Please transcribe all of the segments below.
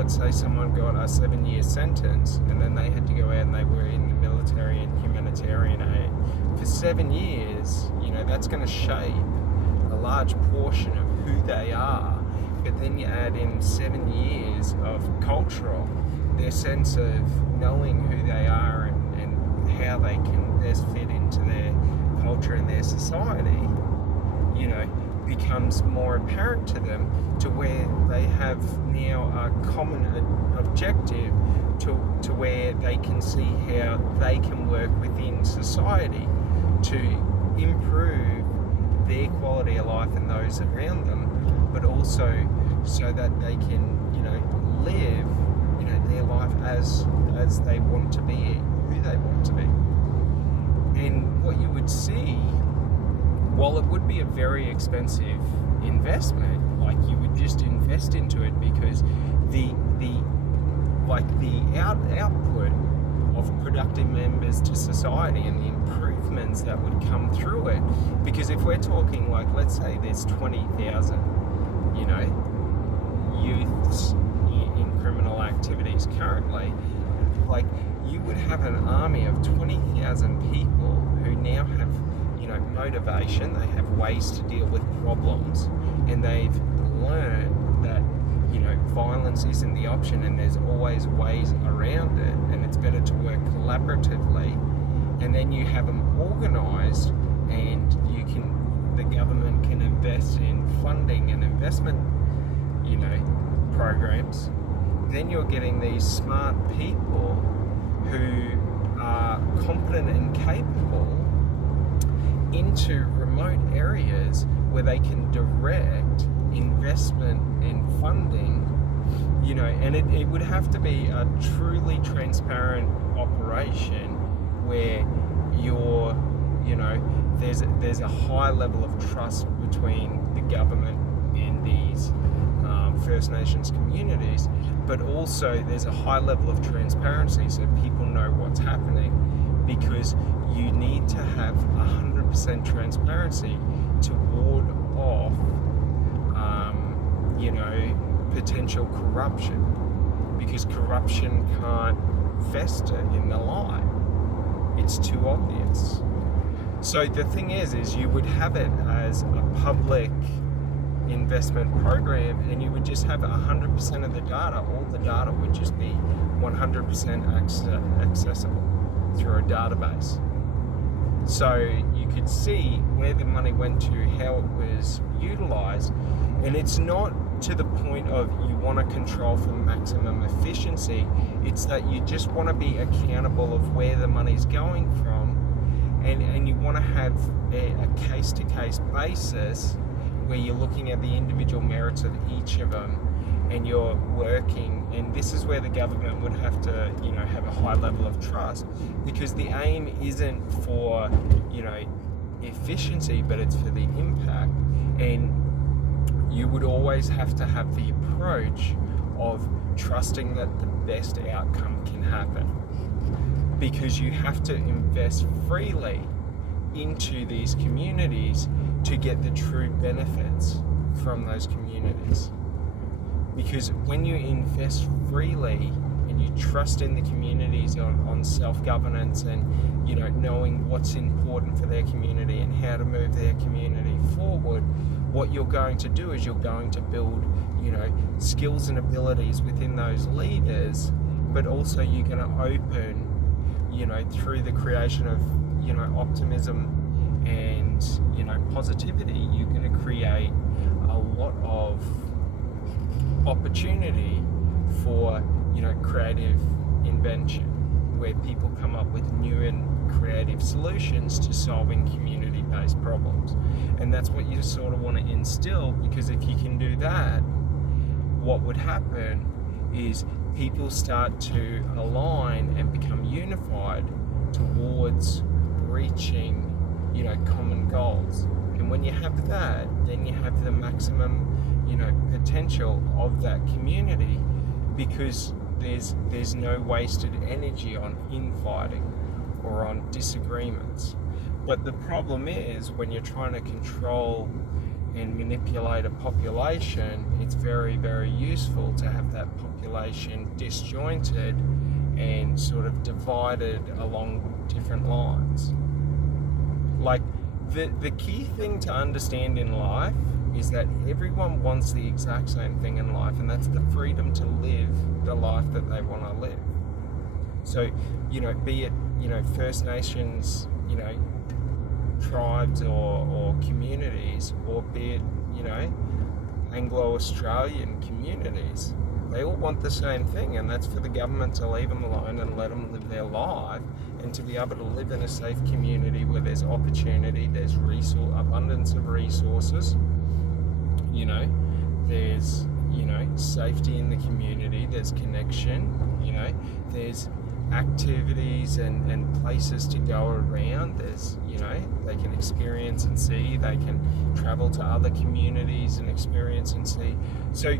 let's say someone got a 7-year sentence and then they had to go out and they were in the military and humanitarian aid for 7 years, that's going to shape a large portion of who they are. But then you add in 7 years of cultural, their sense of knowing who they are and how they can best fit into their culture and their society, becomes more apparent to them, to where they have now a common objective to where they can see how they can work within society to improve their quality of life and those around them, but also so that they can, live, their life as they want to be, who they want to be. And what you would see, while it would be a very expensive investment, like you would just invest into it because the output of productive members to society and the improvements that would come through it, because if we're talking, like, let's say there's 20,000 youths in criminal activities currently, like, you would have an army of 20,000 people who now have motivation, they have ways to deal with problems, and they've learned that violence isn't the option and there's always ways around it, and it's better to work collaboratively. And then you have them organized, and the government can invest in funding and investment programs. Then you're getting these smart people who are competent and capable into remote areas where they can direct investment and funding, and it would have to be a truly transparent operation where there's a high level of trust between the government and these First Nations communities, but also there's a high level of transparency so people know what's happening, because you need to have 100% transparency to ward off potential corruption, because corruption can't fester in the light. It's too obvious. So the thing is you would have it as a public investment program, and you would just have 100% of the data. All the data would just be 100% accessible through a database. So you could see where the money went to, how it was utilized, and it's not to the point of you want to control for maximum efficiency. It's that you just want to be accountable of where the money's going from, and you want to have a case-to-case basis where you're looking at the individual merits of each of them, and you're working, and this is where the government would have to, have a high level of trust, because the aim isn't for, efficiency, but it's for the impact. And you would always have to have the approach of trusting that the best outcome can happen, because you have to invest freely into these communities to get the true benefits from those communities. Because when you invest freely and you trust in the communities on self-governance and knowing what's important for their community and how to move their community forward, what you're going to do is you're going to build skills and abilities within those leaders, but also you're going to open through the creation of optimism and positivity, you're going to create a lot of opportunity for creative invention, where people come up with new and creative solutions to solving community-based problems. And that's what you sort of want to instill, because if you can do that, what would happen is people start to align and become unified towards reaching common goals. And when you have that, then you have the maximum potential of that community, because there's no wasted energy on infighting or on disagreements. But the problem is when you're trying to control and manipulate a population, it's very, very useful to have that population disjointed and sort of divided along different lines. Like, the key thing to understand in life is that everyone wants the exact same thing in life, and that's the freedom to live the life that they want to live. So, be it, First Nations, tribes or communities, or be it, Anglo-Australian communities, they all want the same thing, and that's for the government to leave them alone and let them live their life, and to be able to live in a safe community where there's opportunity, there's abundance of resources, there's safety in the community, there's connection, there's activities and places to go around, there's they can experience and see, they can travel to other communities and experience and see. So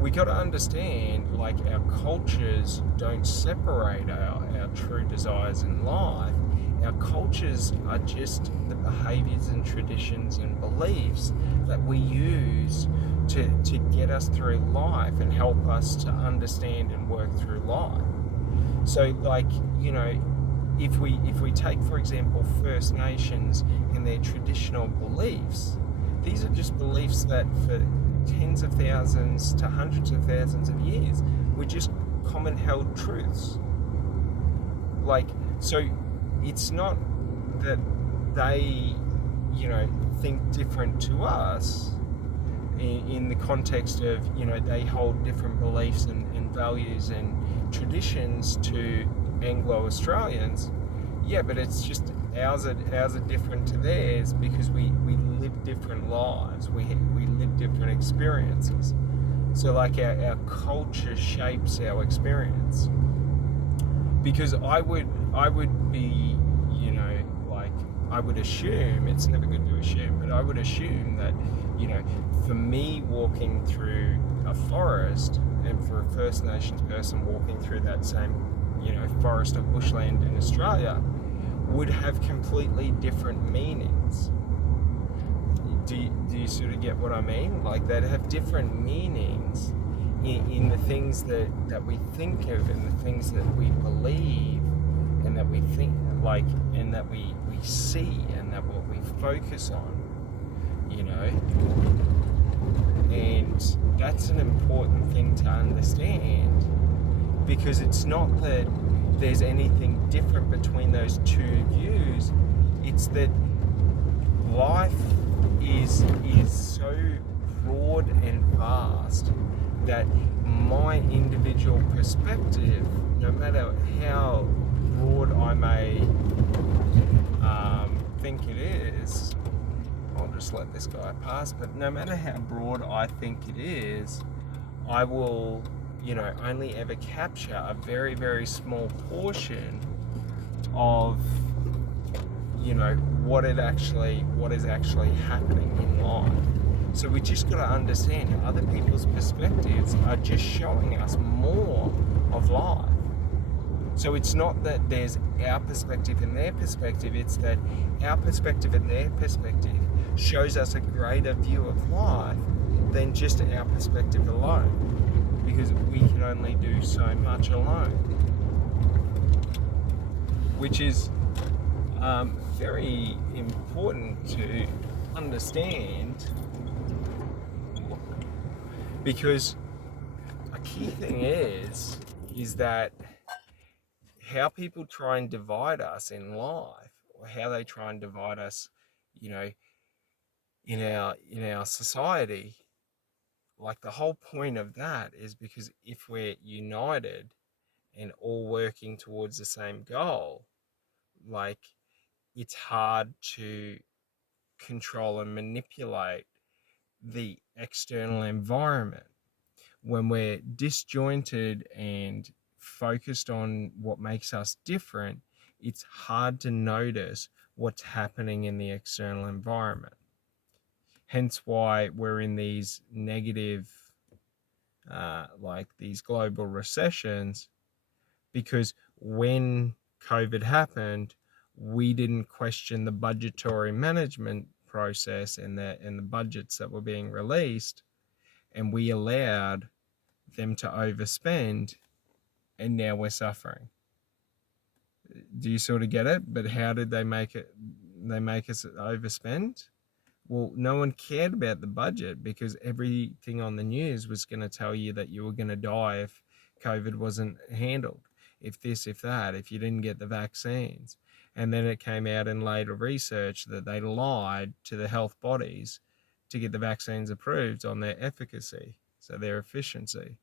we got to understand, like, our cultures don't separate our true desires in life. Our cultures are just the behaviors and traditions and beliefs that we use to get us through life and help us to understand and work through life. So, like, if we take, for example, First Nations and their traditional beliefs, these are just beliefs that for tens of thousands to hundreds of thousands of years were just common held truths. Like, so it's not that they, think different to us in the context of, they hold different beliefs and values and traditions to Anglo-Australians. Yeah, but it's just ours are different to theirs because we live different lives. We live different experiences. So, like, our culture shapes our experience. Because I would be, like, I would assume, it's never good to assume, but I would assume that, for me walking through a forest, and for a First Nations person walking through that same, forest or bushland in Australia, would have completely different meanings. Do you sort of get what I mean? Like, they'd have different meanings in the things that we think of, and the things that we believe, and that we think, like, and that we see, and that what we focus on, and that's an important thing to understand, because it's not that there's anything different between those two views. It's that life is so broad and vast that my individual perspective, no matter how broad I may think it is, I'll just let this guy pass, but no matter how broad I think it is, I will, only ever capture a very, very small portion of, what is actually happening in life. So we just got to understand other people's perspectives are just showing us more of life. So it's not that there's our perspective and their perspective, it's that our perspective and their perspective shows us a greater view of life than just our perspective alone, because we can only do so much alone, which is very important to understand, because a key thing is that how people try and divide us in life, or how they try and divide us, in our society, like, the whole point of that is because if we're united and all working towards the same goal, like, it's hard to control and manipulate the external environment. When we're disjointed and focused on what makes us different, it's hard to notice what's happening in the external environment. Hence why we're in these negative, like these global recessions, because when COVID happened, we didn't question the budgetary management process and the budgets that were being released, and we allowed them to overspend, and now we're suffering. Do you sort of get it? But how did they make it? They make us overspend. Well, no one cared about the budget because everything on the news was going to tell you that you were going to die if COVID wasn't handled, if this, if that, if you didn't get the vaccines. And then it came out in later research that they lied to the health bodies to get the vaccines approved on their efficacy, so their efficiency.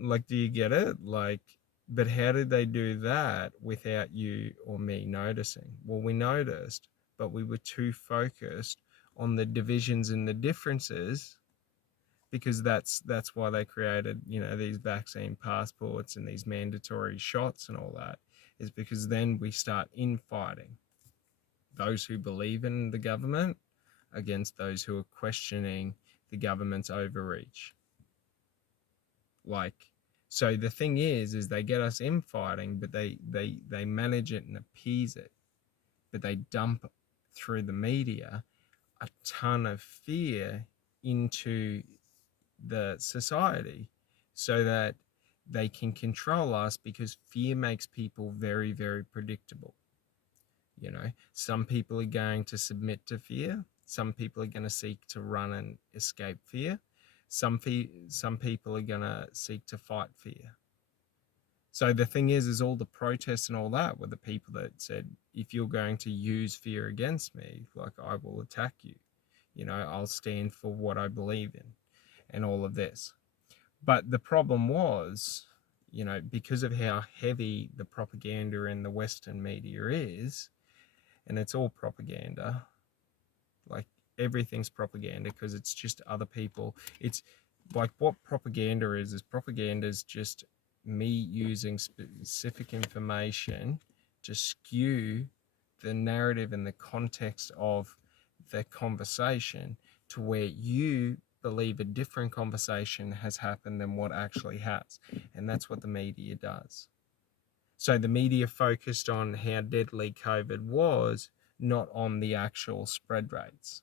Like, do you get it? Like, but how did they do that without you or me noticing? Well, we noticed, but we were too focused on the divisions and the differences, because that's why they created, these vaccine passports and these mandatory shots and all that, is because then we start infighting those who believe in the government against those who are questioning the government's overreach. Like, so the thing is they get us infighting, but they manage it and appease it, but they dump through the media a ton of fear into the society so that they can control us, because fear makes people very, very predictable. Some people are going to submit to fear. Some people are going to seek to run and escape fear. Some people are going to seek to fight fear. So the thing is all the protests and all that were the people that said, if you're going to use fear against me, like, I will attack you. I'll stand for what I believe in and all of this. But the problem was, because of how heavy the propaganda in the Western media is, and it's all propaganda, like, everything's propaganda, because it's just other people. It's like, what propaganda is just me using specific information to skew the narrative and the context of the conversation to where you believe a different conversation has happened than what actually has. And that's what the media does. So the media focused on how deadly COVID was, not on the actual spread rates.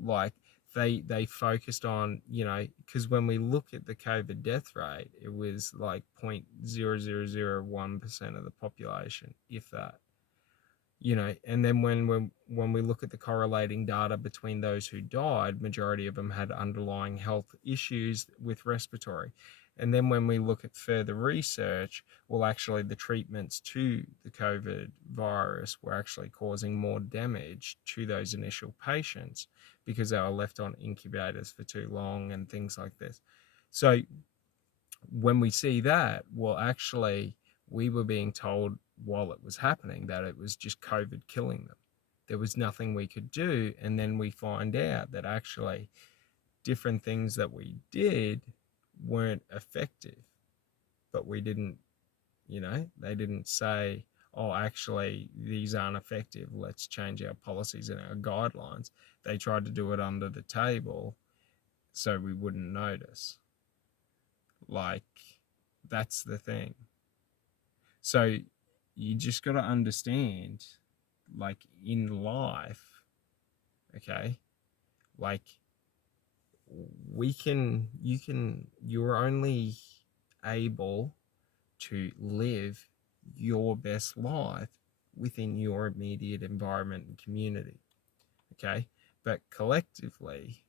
Like, they focused on, because when we look at the COVID death rate, it was like 0.0001% of the population, if that. And then when we look at the correlating data between those who died, majority of them had underlying health issues with respiratory. And then when we look at further research, well, actually the treatments to the COVID virus were actually causing more damage to those initial patients because they were left on incubators for too long and things like this. So when we see that, well, actually, we were being told while it was happening that it was just COVID killing them. There was nothing we could do. And then we find out that actually different things that we did weren't effective. But we didn't, they didn't say, oh, actually, these aren't effective. Let's change our policies and our guidelines. They tried to do it under the table so we wouldn't notice. Like, that's the thing. So you just got to understand, like, in life, okay, like, you're only able to live your best life within your immediate environment and community, okay? But collectively,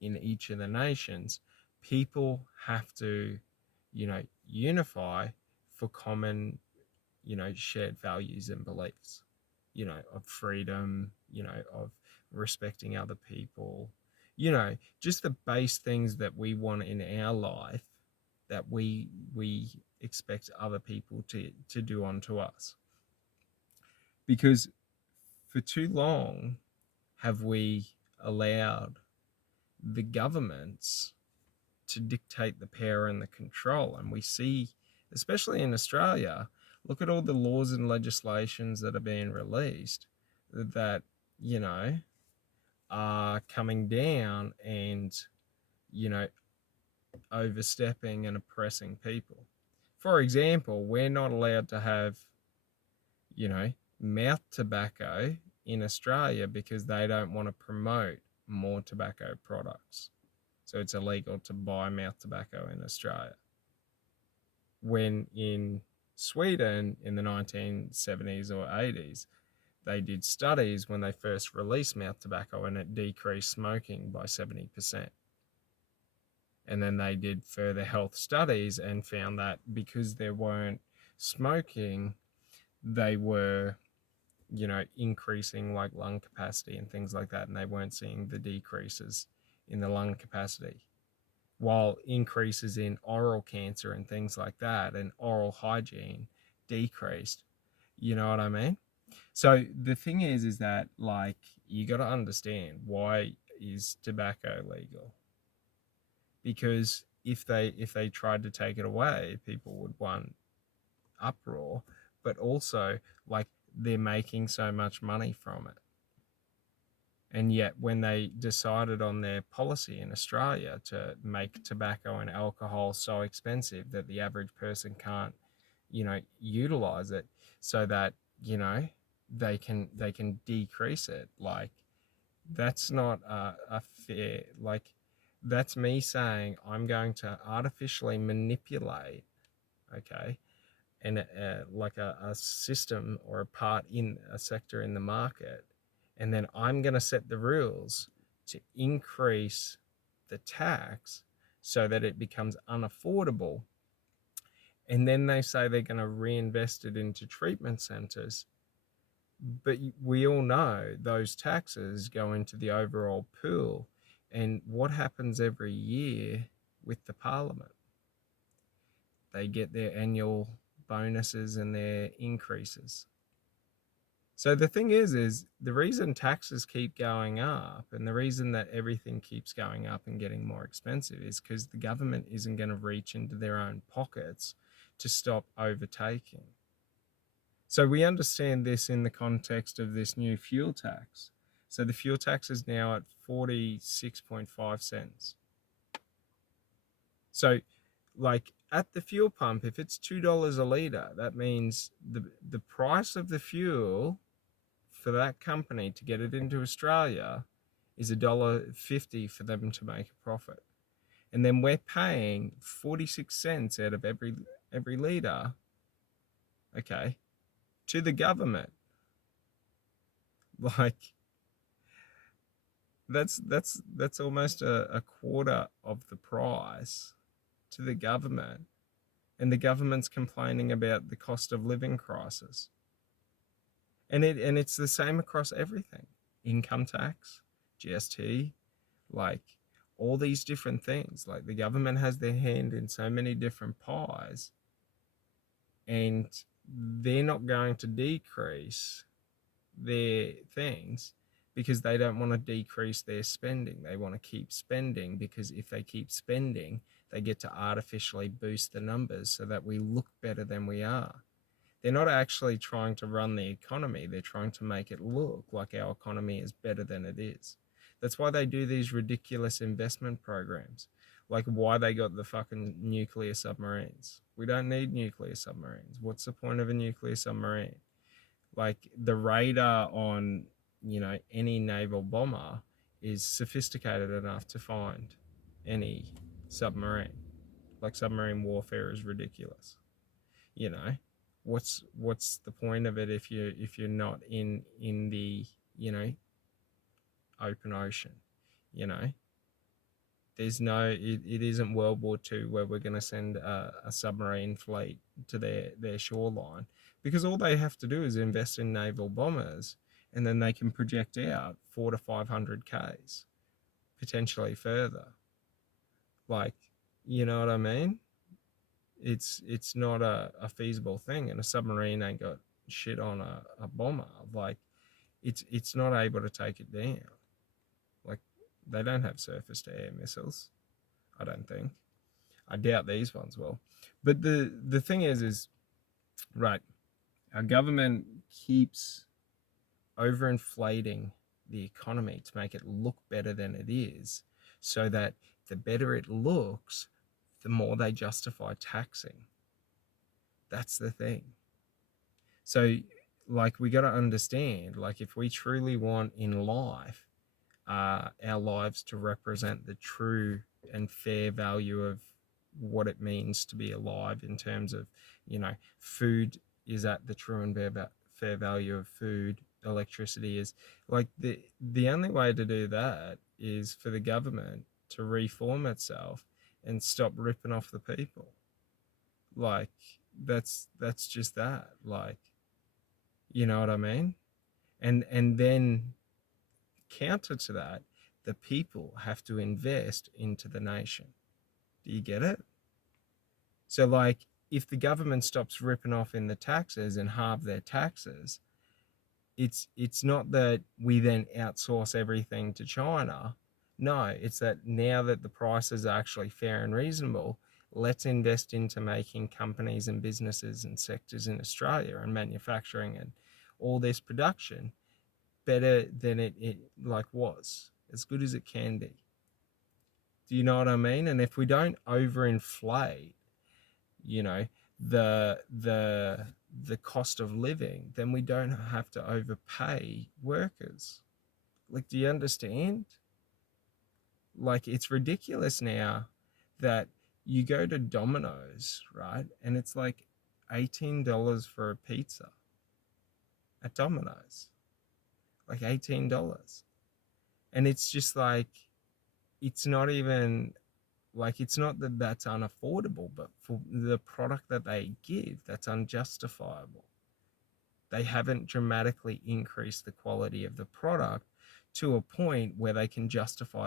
in each of the nations, people have to, unify for common, shared values and beliefs, of freedom, of respecting other people, just the base things that we want in our life that we expect other people to do unto us. Because for too long have we allowed the governments to dictate the power and the control. And we see, especially in Australia, look at all the laws and legislations that are being released that, are coming down and, overstepping and oppressing people. For example, we're not allowed to have, mouth tobacco in Australia because they don't want to promote more tobacco products. So it's illegal to buy mouth tobacco in Australia. When in Sweden in the 1970s or 80s, they did studies when they first released mouth tobacco and it decreased smoking by 70%. And then they did further health studies and found that because there weren't smoking, they were, increasing like lung capacity and things like that. And they weren't seeing the decreases in the lung capacity, while increases in oral cancer and things like that and oral hygiene decreased. You know what I mean? So the thing is that like you got to understand, why is tobacco legal? Because if they tried to take it away, people would want uproar, but also like they're making so much money from it. And yet when they decided on their policy in Australia to make tobacco and alcohol so expensive that the average person can't, utilize it, so that, they can decrease it, like that's not a fair, like that's me saying I'm going to artificially manipulate, okay, and like a system or a part in a sector in the market, and then I'm going to set the rules to increase the tax so that it becomes unaffordable, and then they say they're going to reinvest it into treatment centers. But we all know those taxes go into the overall pool. And what happens every year with the parliament? They get their annual bonuses and their increases. So the thing is the reason taxes keep going up and the reason that everything keeps going up and getting more expensive is because the government isn't going to reach into their own pockets to stop overtaking. So we understand this in the context of this new fuel tax. So the fuel tax is now at 46.5 cents. So like at the fuel pump, if it's $2 a litre, that means the price of the fuel for that company to get it into Australia is $1.50 for them to make a profit. And then we're paying 46 cents out of every litre, okay, to the government. Like that's almost a quarter of the price to the government, and the government's complaining about the cost of living crisis. And it's the same across everything. Income tax, GST, like all these different things. Like the government has their hand in so many different pies, and they're not going to decrease their things because they don't want to decrease their spending. They want to keep spending because if they keep spending, they get to artificially boost the numbers so that we look better than we are. They're not actually trying to run the economy. They're trying to make it look like our economy is better than it is. That's why they do these ridiculous investment programs. Like why they got the fucking nuclear submarines. We don't need nuclear submarines. What's the point of a nuclear submarine? Like the radar on, any naval bomber is sophisticated enough to find any submarine. Like submarine warfare is ridiculous. What's the point of it if you're not in the, open ocean? There's it isn't World War II where we're going to send a submarine fleet to their shoreline, because all they have to do is invest in naval bombers, and then they can project out 400 to 500 Ks, potentially further. Like, you know what I mean? It's not a feasible thing, and a submarine ain't got shit on a bomber. Like, it's not able to take it down. Like, they don't have surface-to-air missiles, I don't think. I doubt these ones will. But the thing is right, our government keeps overinflating the economy to make it look better than it is, so that the better it looks, the more they justify taxing. That's the thing. So like, we got to understand, like, if we truly want in life our lives to represent the true and fair value of what it means to be alive, in terms of, food is at the true and fair value of food. Electricity is, like, the only way to do that is for the government to reform itself and stop ripping off the people. Like, that's just that. Like, you know what I mean? And then, counter to that, the people have to invest into the nation. Do you get it? So, like, if the government stops ripping off in the taxes and halve their taxes, it's not that we then outsource everything to China. No, it's that now that the prices are actually fair and reasonable, let's invest into making companies and businesses and sectors in Australia and manufacturing and all this production better than it like was, as good as it can be. Do you know what I mean? And if we don't overinflate, you know, the cost of living, then we don't have to overpay workers. Like, do you understand? Like, it's ridiculous now that you go to Domino's, right? And it's like $18 for a pizza at Domino's. Like $18. And it's just like, it's not even, like, it's not that that's unaffordable, but for the product that they give, that's unjustifiable. They haven't dramatically increased the quality of the product to a point where they can justify